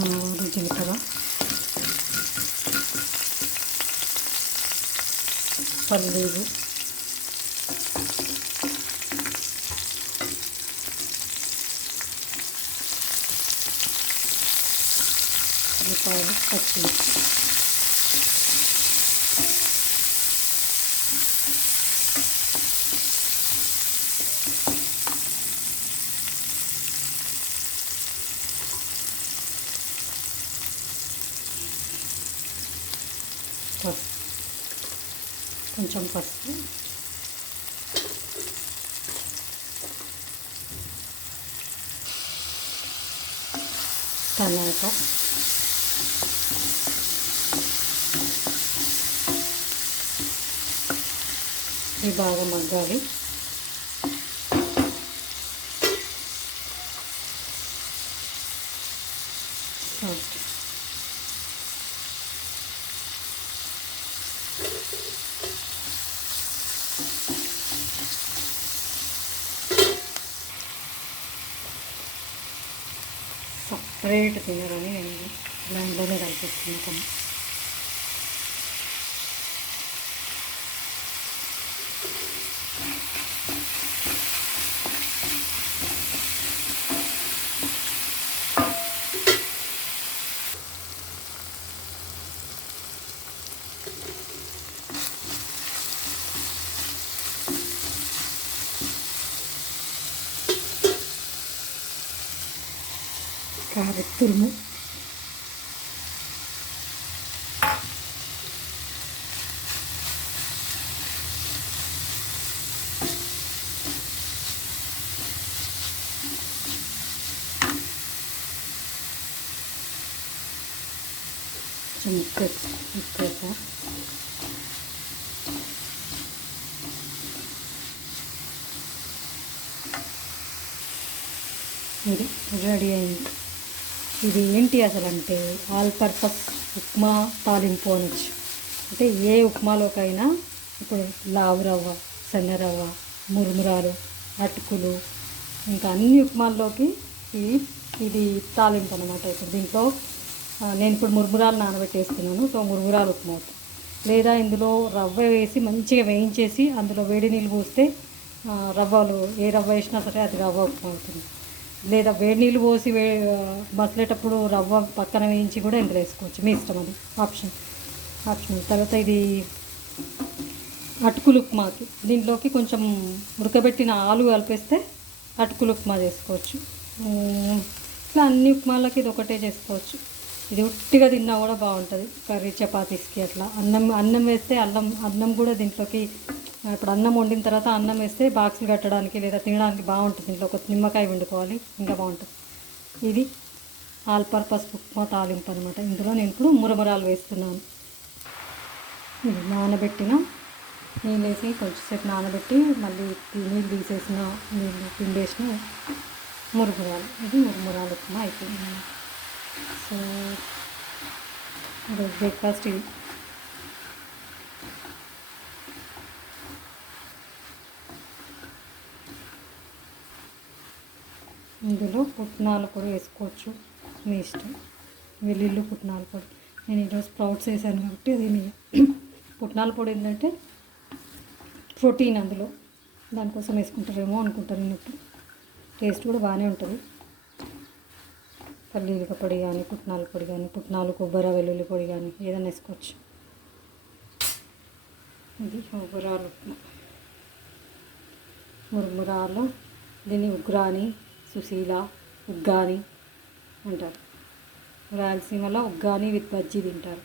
జీలకర్ర, పల్లీలు, ఉల్లిపాయలు, పచ్చిమిర్చి. కొంచెం పసుపు, టమాటా, ఇవి బాగా మగ్గాలి. సపరేట్ తినరని నేను దాంట్లోనే కలిపిస్తున్నాను. క్యారెట్ తురుము, కొంచెం ఉప్పు, ఇది రెడీ అయింది. ఇది ఏంటి అసలు అంటే ఆల్ పర్పస్ ఉప్మా తాలింపు అనొచ్చు. అంటే ఏ ఉప్మాలోకైనా ఇప్పుడు లావు రవ్వ, సన్న రవ్వ, మురుమురాలు, అటుకులు, ఇంకా అన్ని ఉప్మాల్లోకి ఇది తాలింపు అనమాట. ఇప్పుడు దీంట్లో నేను ఇప్పుడు మురుమురాలు నానబెట్టేస్తున్నాను. సో మురుమురాలు ఉప్మా అవుతుంది. లేదా ఇందులో రవ్వ వేసి మంచిగా వేయించేసి అందులో వేడి నీళ్ళు పోస్తే రవ్వలు ఏ రవ్వ వేసినా సరే అది రవ్వ ఉప్మా అవుతుంది. లేదా వేడి నీళ్ళు పోసి మసలేటప్పుడు రవ్వ పక్కన వేయించి కూడా ఇందులో వేసుకోవచ్చు, మీ ఇష్టం, అది ఆప్షనల్. తర్వాత ఇది అటుకులు ఉప్మాకి దీంట్లోకి కొంచెం ఉడకబెట్టిన ఆలు కలిపేస్తే అటుకులు ఉప్మా చేసుకోవచ్చు. ఇట్లా అన్ని ఉప్మాలకి ఇది ఒకటే చేసుకోవచ్చు. ఇది ఉట్టిగా తిన్నా కూడా బాగుంటుంది. కర్రీ చపాతీస్కి అట్లా అన్నం వేస్తే అన్నం కూడా దీంట్లోకి, ఇప్పుడు అన్నం వండిన తర్వాత అన్నం వేస్తే బాక్సులు కట్టడానికి లేదా తినడానికి బాగుంటుంది. దీంట్లో ఒక నిమ్మకాయ వండుకోవాలి, ఇంకా బాగుంటుంది. ఇది ఆల్ పర్పస్ ఉప్మా తాలింపు అనమాట. ఇందులో నేను ఇప్పుడు మురమురాలు వేస్తున్నాను. ఇది నానబెట్టిన నీళ్ళు వేసి కొంచెంసేపు నానబెట్టి మళ్ళీ నీళ్ళు తీసేసిన నీళ్ళు పిండేసిన మురుగురాలు. ఇది మురుగురాలు ఉప్మా అయిపోయింది. సో ఈరోజు బ్రేక్ఫాస్ట్ ఇది. ఇందులో పుట్నాలు కూడా వేసుకోవచ్చు, మీ ఇష్టం. వెల్లుల్లి పుట్నాల పొడి, నేను ఈరోజు స్ప్రౌట్స్ వేసాను కాబట్టి అది పుట్నాల పొడి ఏంటంటే ప్రోటీన్ అందులో, దానికోసం వేసుకుంటారేమో అనుకుంటాను నేను. ఇప్పుడు టేస్ట్ కూడా బాగానే ఉంటుంది. పల్లీల పొడి కానీ, పుట్నాల పొడి కానీ, పుట్నాలు, కొబ్బరి, వెల్లుల్లి పొడి కానీ ఏదైనా వేసుకోవచ్చు. ఇది మురుమురాలు ఉప్మా. మురుమురాలు, దీన్ని ఉగ్రాని, సుశీల, ఉగ్గాని అంటారు. రాయలసీమలో ఉగ్గాని విత్ బజ్జీ తింటారు.